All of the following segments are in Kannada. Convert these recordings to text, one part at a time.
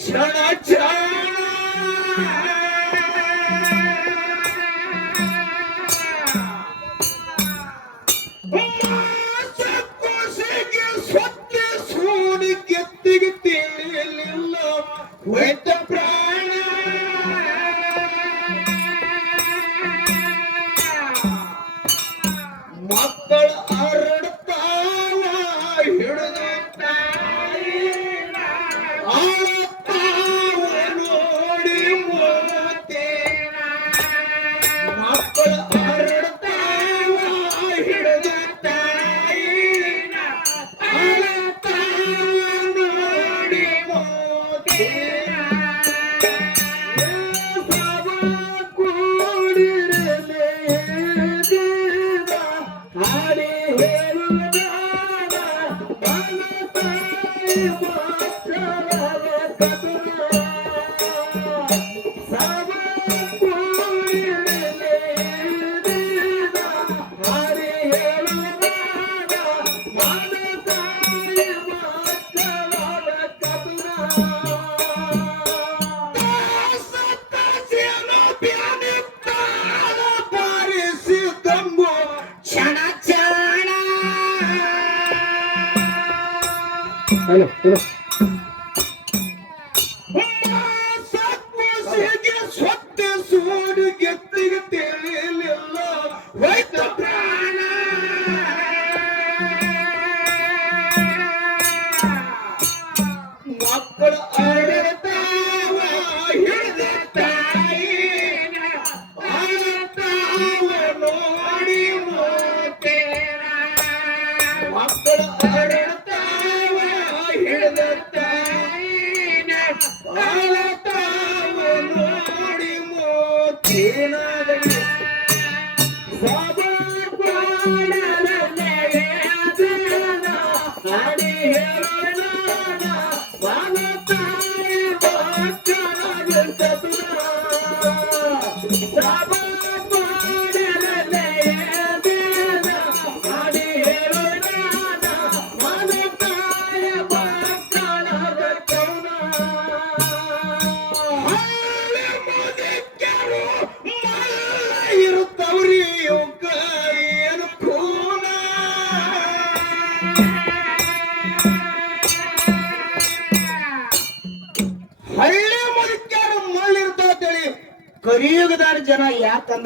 ಕ್ಷಣ কে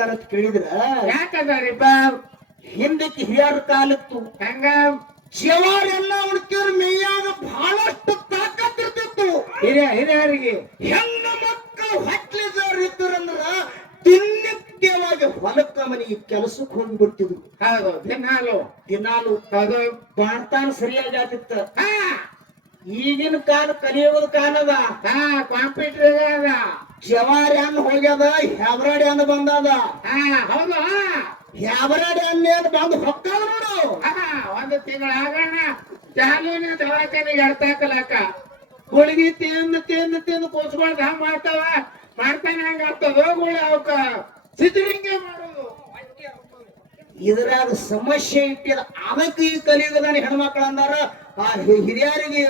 ಯಾಕಂದಾರ ಅಂತ ಕೇಳಿದ್ರ ಯಾಕಂದ್ರೆ ಹಿಂದಕ್ಕೆ ಹಿರಿಯರ ಕಾಲತ್ತು. ಹಂಗ? ಶಿವಾರೆಲ್ಲ ಉಣ್ತಿವ್ರ ಮೇಯಾಗ ಬಹಳಷ್ಟು ತಾಕತ್ ಇರ್ತಿತ್ತು. ಹಿರಿಯ ಹಿರಿಯರಿಗೆ. ಹೆಣ್ಣು ಮಕ್ಕಳು ಹೊಟ್ಲಿದವ್ರು ಇದ್ದರಂದ್ರ ದಿನನಿತ್ಯವಾಗಿ ಹೊಲಕ್ಕ ಮನೆಗೆ ಕೆಲಸಕ್ಕೆ ಹೋಗ್ಬಿಡ್ತಿದ್ರು. ಹೌದು ದಿನಾಲು. ದಿನಾಲು ಹೌದು. ಬಾಣ್ತಾನ ಸರಿಯಾಗಿ ಆತಿತ್ತ ಈಗಿನ ಕಾಲ ಕಲಿಯೋದ ಕಾಲದ ಹಾ ಕಾಂಪ್ಯೂಟರ್ ಅದ. ಜವಾರಿ ಹಣ್ಣು ಹೋಗ್ಯದ ಹ್ಯಾಬ್ರಾಡಿ ಹಣ್ಣು ಬಂದದ. ಹಾ ಹೌದು ಹಾ. ಹೆಬರಾಡಿ ಹಣ್ಣು ಏನ್ ಬಂದು ಹೊಕ್ಕದ ನೋಡು. ಹಾ ಒಂದು ತಿಂಗಳ ಆಗಣ್ಣ. ಚಾಲೂನ ದವಾಖಾನೆಗೆ ಎಡ್ತಾಕಲಕ್ಕ ಗುಳಿಗೆ ತಿಂದು ತಿಂದು ತಿಂದು ಕೂಸ್ಕೊಳ್ದ ಹಂಗ ಮಾಡ್ತಾವ. ಮಾಡ್ತಾನೆ ಹಂಗ ಆಗ್ತದ ಗುಳಿ ಅವಕ್ಕ. ಸಿದ್ಧಲಿಂಗೆ ಮಾಡೋದು ಇದ್ರಾಗ ಸಮಸ್ಯೆ ಇಟ್ಟಿದ ಅದಕ್ಕೆ ಈ ಕಲಿಯುಗದಾನ ಹೆಣ್ಮಕ್ಳು ಅಂದಾರ ಆ ಹಿರಿಯರಿಗೆ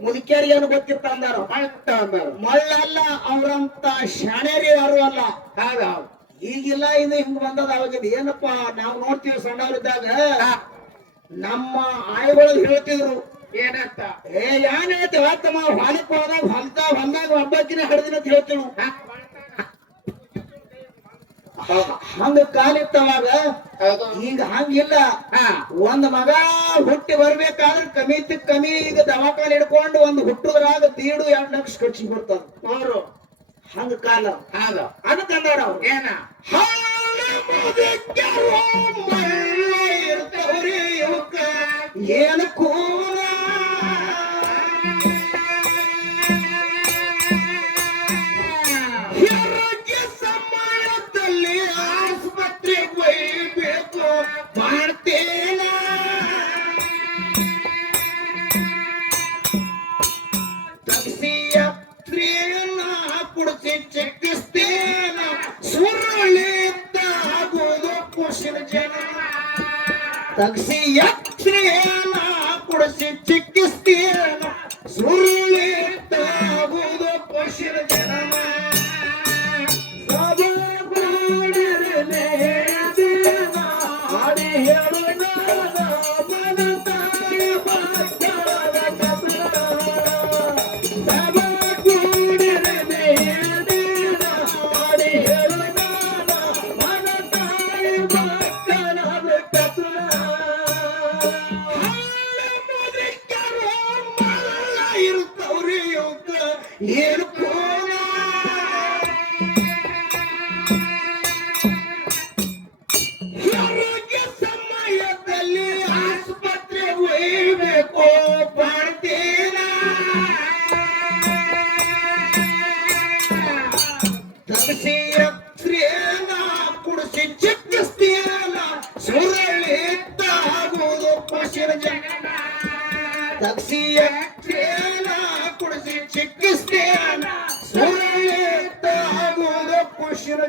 ಮುದುಕಿಯರಿಗೆ ಏನು ಗೊತ್ತಿತ್ತ ಅಂದಾರ? ಮಾಡ್ತ ಅಂದರು. ಮಳ್ಳಲ್ಲ ಅವ್ರಂತ ಶಾಣೆರಿ ಯಾರು ಅಲ್ಲ. ಹೌದು ಈಗಿಲ್ಲ ಇದು ಹಿಂಗ್ ಬಂದದ ಅವಾಗಿದ್ ಏನಪ್ಪ ನಾವು ನೋಡ್ತೀವಿ ಸಣ್ಣವರಿದ್ದಾಗ. ನಮ್ಮ ಆಯ್ಗಳು ಹೇಳ್ತಿದ್ರು. ಏನಂತ? ಏ ಯಾನ್ ಹೇಳ್ತೀವಿ ತಮ್ಮ ಹೊಲಕ್ ಹೋದಾಗ ಹೊಲ್ದ ಹೊಲ್ದಾಗ ಒಬ್ಬಕ್ಕಿನ ಹಡ್ದಿನ ಅಂತ ಹೇಳ್ತೀವಿ ಹಂಗ ಕಾಲಿತ್ತವಾಗ ಈಗ ಹಂಗಿಲ್ಲ. ಒಂದ್ ಮಗ ಹುಟ್ಟಿ ಬರ್ಬೇಕಾದ್ರೆ ಕಮ್ಮಿ ಕಮ್ಮಿ ಈಗ ದವಾಖಾನೆ ಹಿಡ್ಕೊಂಡು ಒಂದ್ ಹುಟ್ಟುದ್ರಾಗ ದೀಡು ಎರಡ್ ಲಕ್ಷ ಖರ್ಚಿಗೆ ಬರ್ತದ ಅವರು ಹಂಗ ಕಾಲ. ಆಗ ಅದಕ್ಕೆ ಅಂದಾರ ಅವ್ರು. ಏನ? ಏನಕ್ಕೂ ಏನು ತಗಸಿ ಅಕ್ರಿಯನ ಕುಡಿಸಿ ಚಿಕಿತ್ಸೆಯನ ಸುರಿಯುತ್ತಾಗುವುದು ಆಗುವುದು ಪಶಿರ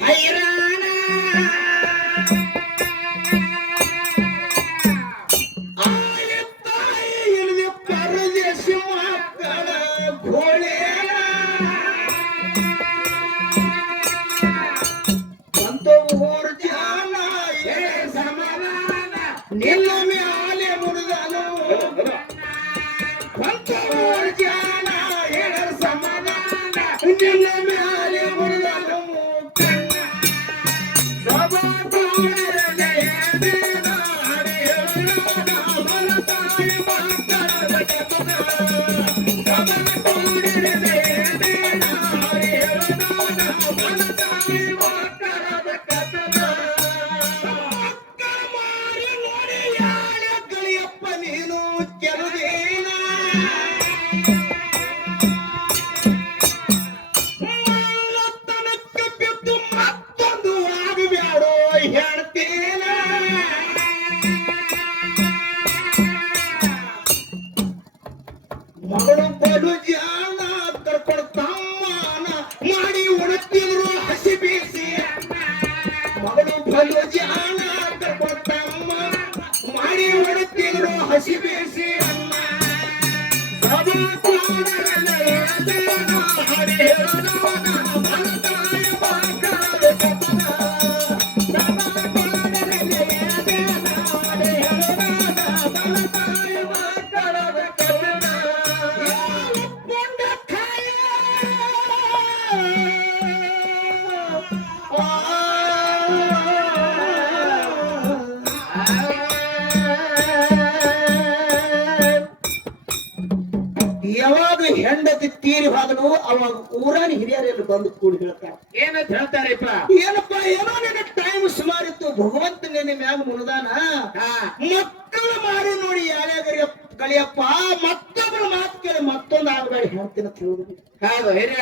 I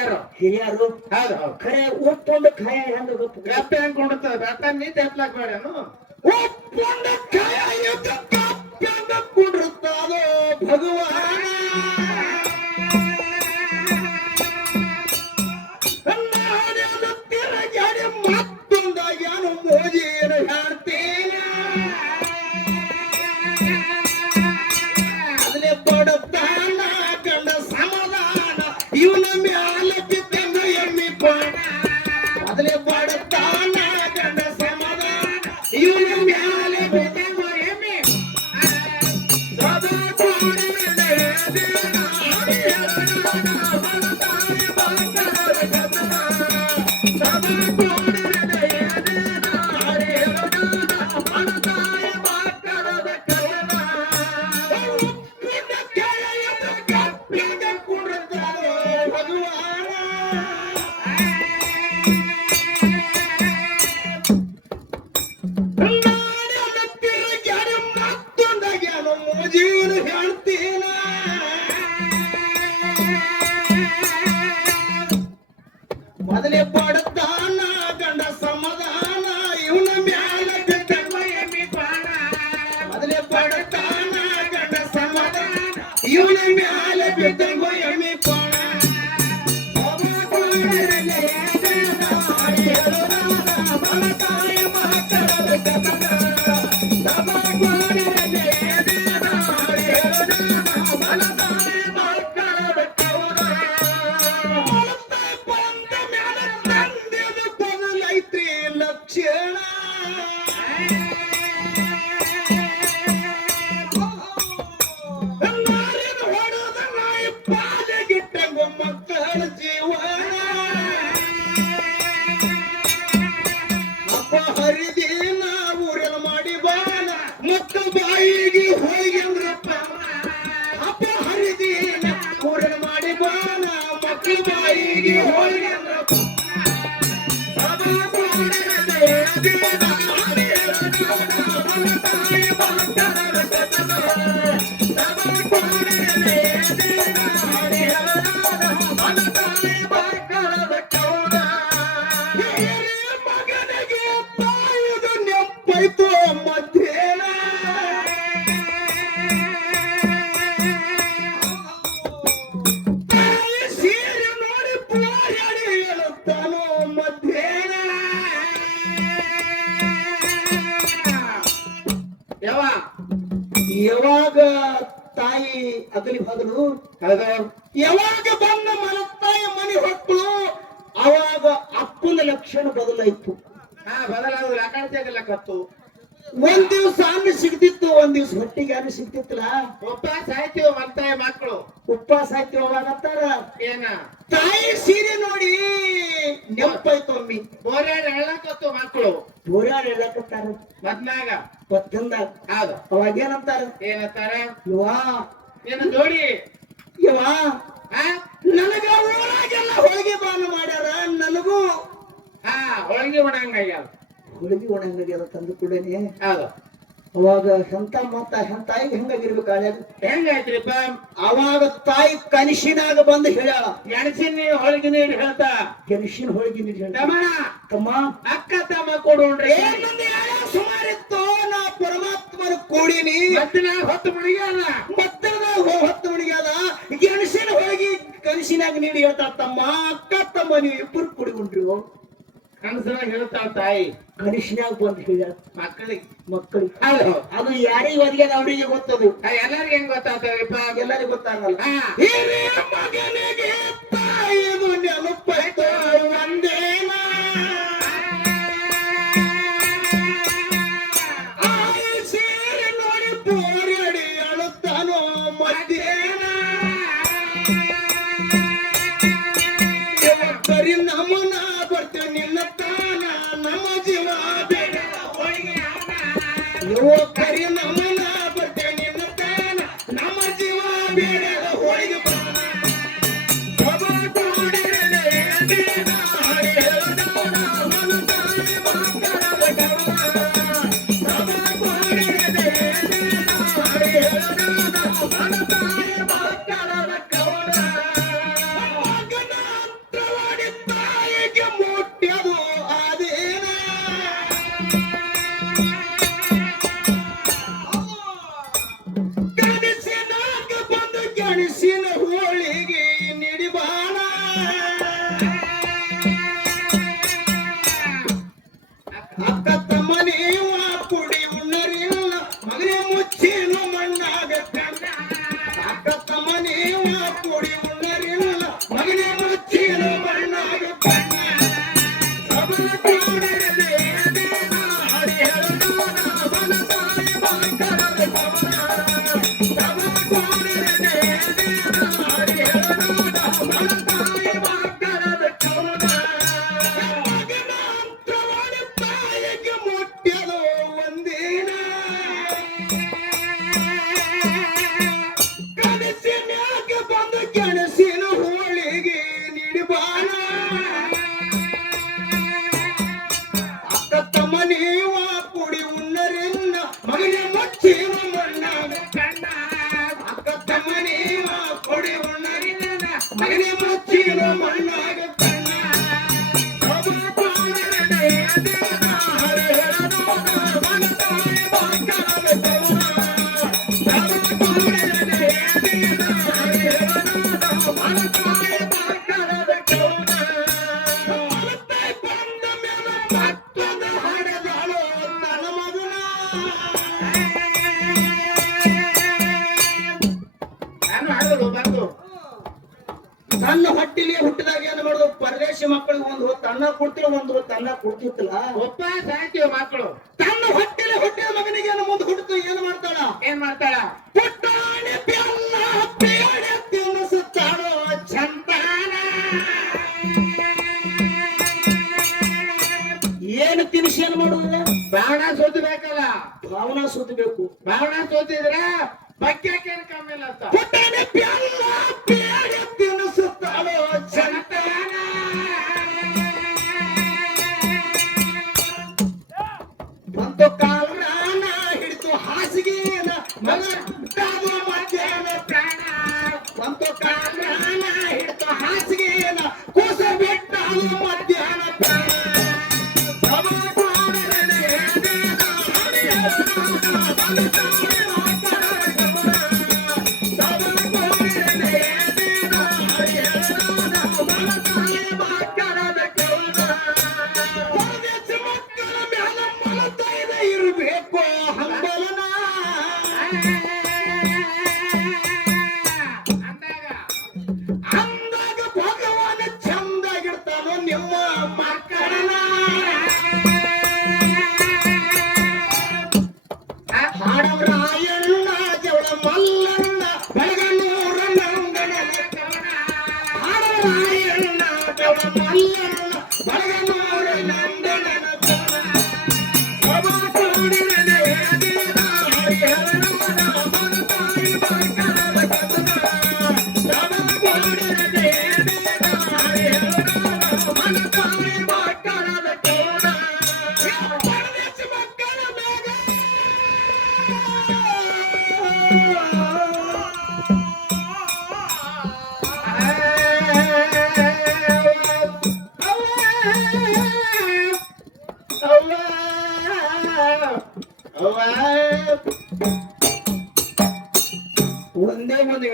ಹಿರಿಯರು ಹಿರಿಯರು ಹೌದು. ಕರೆ ಉಪ್ಪೊಂದು ಕಾಯ ಹೆಂಗ ಗೊತ್ತು. ಗಪ್ಪೆ ಹೆಂಗ್ ಕೊಂಡತ ಬ್ಯಾಟ ನೀ ತೆಪ್ಲಾಕ್ ಬೇಡನು ಉಪ್ಪೊಂದು ಕಾಯ ಯುದ್ಧ ಗಪ್ಪೆ ಕುಂಡಿರುತ್ತಾರೋ ಭಗವಾನ. Thank you. Hayır. ಲಕ್ಷಣ ಬದಲಾಯ್ತು. ಒಂದ್ ದಿವ್ಸ ಅನ್ನ ಸಿಗ್ತಿತ್ತು ಒಂದ್ ದಿವ್ಸ ಹೊಟ್ಟಿಗೆ ಅನ್ನ ಸಿಗ್ತಿತ್ತಲ್ಲ? ಉಪವಾಸ ಆಯ್ತೀವ ಮತ್ತೆ ಮಕ್ಕಳು. ಉಪವಾಸ ಆಯ್ತೀವ ಏನ? ತಾಯಿ ಸೀರೆ ನೋಡಿ ನೆಪ್ಪಾಯ್ತು ಅಮ್ಮಿ ಹೋರಾಡ ಹೇಳಕತ್ತು ಮಕ್ಕಳು. ಹೋರಾಡ ಹೇಳಕತ್ತಾರ ಮದ್ನಾಗ. ಗೊತ್ತಿಲ್ದಾಗ ಅವಾಗ ಏನಂತಾರ? ಏನಂತಾರ? ಯುವಾ ಏನ ಜೋಡಿ? ಯುವಾ ನನಗ ಊರಾಗೆಲ್ಲ ಹೋಳಿಗೆ ಬಾನು ಮಾಡ್ಯಾರ ನನಗೂ ಹಾ ಹೋಳಿಗೆ ಒಣಂಗಾಗ್ಯಾವ ಹೋಳಿಗೆ ಒಣಗಡಿಯಲ್ಲ ತಂದು ಕೊಡೇನಿ ಹೌದು. ಅವಾಗ ಎಂತ ಮತ್ತ ಎಂತ ತಾಯಿಗೆ ಹೆಂಗಾಗಿರ್ಬೇಕು ಹಳ್ಯಾಗ ಹೆಂಗಾಯ್ತ್ರಿಪ್ಪ? ಅವಾಗ ತಾಯಿ ಕನಸಿನಾಗ ಬಂದು ಹೇಳ್ಯಾಳ. ಗೆಣಸಿನ ಹೋಳಿಗೆ ನೀಡಿ ಹೇಳ್ತಾ. ಗೆಣಸಿನ ಹೋಳಿಗೆ ನೀಡಿ ಹೇಳ್ತಾ. ತಮ್ಮ. ಅಕ್ಕ ತಮ್ಮ ಕೊಡೋಣ್ರಿ ಹೇಳ ಸುಮಾರಿತ್ತು. ನಾ ಪರಮಾತ್ಮನ ಕೂಡಿನಿ. ಮತ್ತಿನ ಹೊತ್ತು ಮುಳಿಗಾದ ಮತ್ತದಾಗ ಹೊತ್ತು ಮುಳಿಗಾದ ಗೆಣಸಿನ ಹೋಳಿಗೆ ಕನಸಿನಾಗ ನೀಡಿ ಹೇಳ್ತಾ ತಮ್ಮ ಅಕ್ಕ ತಮ್ಮ ನೀವು ಇಬ್ಬರು ಕುಡಿಗೊಂಡ್ರಿ ಕನಸನಾಗ ಹೇಳ್ತಾವ ತಾಯಿ. ಕನಸಿನಾಗ ಬಂದು ಹೇಳ್ಯಾಳ ಮಕ್ಕಳಿಗೆ. ಮಕ್ಕಳಿಗೆ. ಹೌದು. ಅದು ಯಾರಿಗೆ ಒದಗ್ಯದ ಅವರಿಗೆ ಗೊತ್ತದು. ಎಲ್ಲರಿಗೂ ಹೆಂಗ್ ಗೊತ್ತಾಗ್ತಾವಪ್ಪ ಎಲ್ಲರಿಗೂ ಗೊತ್ತಾಗಲ್ಲ. ಹಿರಿಯ ಮಗನಿಗೆ ತಾಯಿದು ನೆನಪಾಯ್ತು ಒಂದೇನ ಅಕ್ಕ ನನ್ನ ಹೊಟ್ಟಿಲಿ ಹುಟ್ಟಿದಾಗ ಏನ್ ಮಾಡುದು? ಪರದೇಶಿ ಮಕ್ಕಳಿಗೆ ಒಂದು ಹೊತ್ತು ಅನ್ನ ಕೊಡ್ತಿಲ್ಲ ಒಂದು ಹೊತ್ತು ಅನ್ನ ಕೊಡ್ತಿತ್ತಲ್ಲ ಒಪ್ಪ ಸಾಕಿವ ಮಕ್ಕಳು. ತನ್ನ ಹೊಟ್ಟಿಲಿ ಹುಟ್ಟಿದ ಮಗನಿಗೆ ಏನು ಮುಂದೆ ಹುಟ್ಟಿತು ಏನ್ ಮಾಡ್ತಾಳ? ಏನ್ ಮಾಡ್ತಾಳ? ಪುಟ್ಟಾಣಿ ಬೆಲ್ಲ ಬೇಳೆ ತಿನ್ನಿಸುತ್ತಾಳೋ ಚಂದಾನ. ಏನು ತಿನಿಸಿ ಏನ್ ಮಾಡುದಿಲ್ಲ ಬಾವಣ ಸೋತಬೇಕಲ್ಲ. ಭಾವನಾ ಸುತ್ತಬೇಕು ಭಾವನಾ ಸೋತಿದ್ರ ಬಕ್ಯಾಕೇನ್ ಕಮ್ಮಿ ಇಲ್ಲ ಅಂತ. ಪುಟ್ಟಾಣಿ ಬೆಲ್ಲ ಬೇಳೆ ಬಂತು ಕಾಲನ ಹಿಡಿತು ಹಾಸಿಗೆನ ಮಗ ಮಧ್ಯಾಹ್ನ ಪ್ರಾಣ. ಬಂತು Yeah.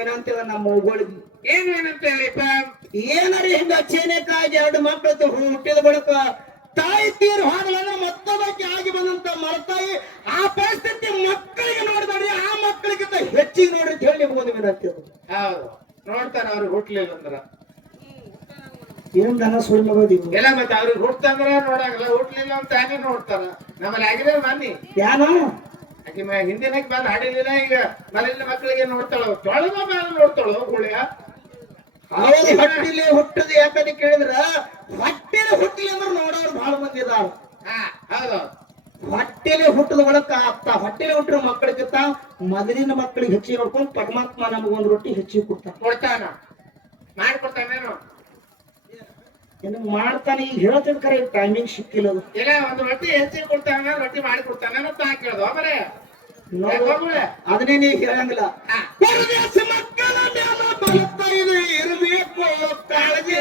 ವಿನಂತಿ ನಮ್ಮ ಮಗಳಿಗೆ ಏನ್ ಏನಂತ ಹೇಳಿಪ್ಪ ಏನಾರ ಹಿಂಗ ಚೇನೆಕಾಗಿ ಎರಡು ಮಕ್ಕಳು ಹುಟ್ಟಿದ ಬಳಿಕ ತಾಯಿ ತೀರು ಹೋದ್ರೆ ಮತ್ತೊಬ್ಬಕ್ಕೆ ಆಗಿ ಬಂದಂತ ಮರತಾಯಿ ಆ ಪರಿಸ್ಥಿತಿ ಮಕ್ಕಳಿಗೆ ನೋಡಿದ್ರಿ ಆ ಮಕ್ಕಳಿಗಿಂತ ಹೆಚ್ಚಿಗೆ ನೋಡ್ರಿ ಅಂತ ಹೇಳಿ ನಿಮ್ಗೊಂದು ವಿನಂತಿ ಹೌದು. ನೋಡ್ತಾರ ಅವ್ರಿಗೆ ಹುಟ್ಲಿಲ್ಲ ಅಂದ್ರ. ಏನ್ ದನ ಸುಳ್ಳು ಎಲ್ಲ ಮತ್ತೆ ಅವ್ರಿಗೆ ಹುಟ್ಟಂದ್ರ ನೋಡಂಗಿಲ್ಲ ಹುಟ್ಲಿಲ್ಲ ಅಂತ ಹಂಗೆ ನೋಡ್ತಾರ? ನಮ್ಮಲ್ಲಿ ಆಗಿರೋ ಬನ್ನಿ. ಯಾನು ಆಕಿ ಹಿಂದಿನಕ್ಕೆ ಬಂದು ಹಾಡಿದಿನ ಈಗ ಮನೆಯಲ್ಲಿ ಮಕ್ಕಳಿಗೆ ನೋಡ್ತಾಳು? ತೊಳೆದ ಮೇಲೆ ನೋಡ್ತಾಳು ಗುಳಿಯ? ಹೌದು ಹೊಟ್ಟಿಲಿ ಹುಟ್ಟದ ಯಾಕಂತ ಕೇಳಿದ್ರ ಹೊಟ್ಟಿಲಿ ಹುಟ್ಟಿಲಿ ಅಂದ್ರೆ ನೋಡೋರು ಬಹಳ ಮಂದಿ ಇದಾವ ಹೌದು. ಹೊಟ್ಟೆಲಿ ಹುಟ್ಟದ ಒಳಕ ಅತ್ತ ಹೊಟ್ಟೆಲಿ ಹುಟ್ಟಿರೋ ಮಕ್ಕಳಿಗಿಂತ ಮೊದಲಿನ ಮಕ್ಕಳಿಗೆ ಹೆಚ್ಚಿಗೆ ನೋಡ್ಕೊಂಡು ಪರಮಾತ್ಮ ನಮಗೊಂದು ರೊಟ್ಟಿ ಹೆಚ್ಚಿಗೆ ಕೊಡ್ತಾನ. ಕೊಡ್ತಾನ. ಮಾಡ್ಕೊಡ್ತಾನೇನು? ಇನ್ನು ಮಾಡ್ತಾನೆ ಈಗ ಹೇಳ್ತಿದ್ ಕರೆ ಟೈಮಿಂಗ್ ಸಿಕ್ಕಿಲ್ಲ ಅದು. ಇಲ್ಲ ಒಂದು ರೊಟ್ಟಿ ಹೆಚ್ಚಿ ಕೊಡ್ತಾನೆ ರೊಟ್ಟಿ ಮಾಡಿ ಕೊಡ್ತಾನೆ ಅಂತ ನಾ ಕೇಳ್ದ ಬರೇ. ಅದನ್ನೇ ಹೇಳಂಗಿಲ್ಲ. ಮಕ್ಕಳ ಮೇಲೆ ಬರುತ್ತಾ ಇರಬೇಕು ಕಾಳಜಿ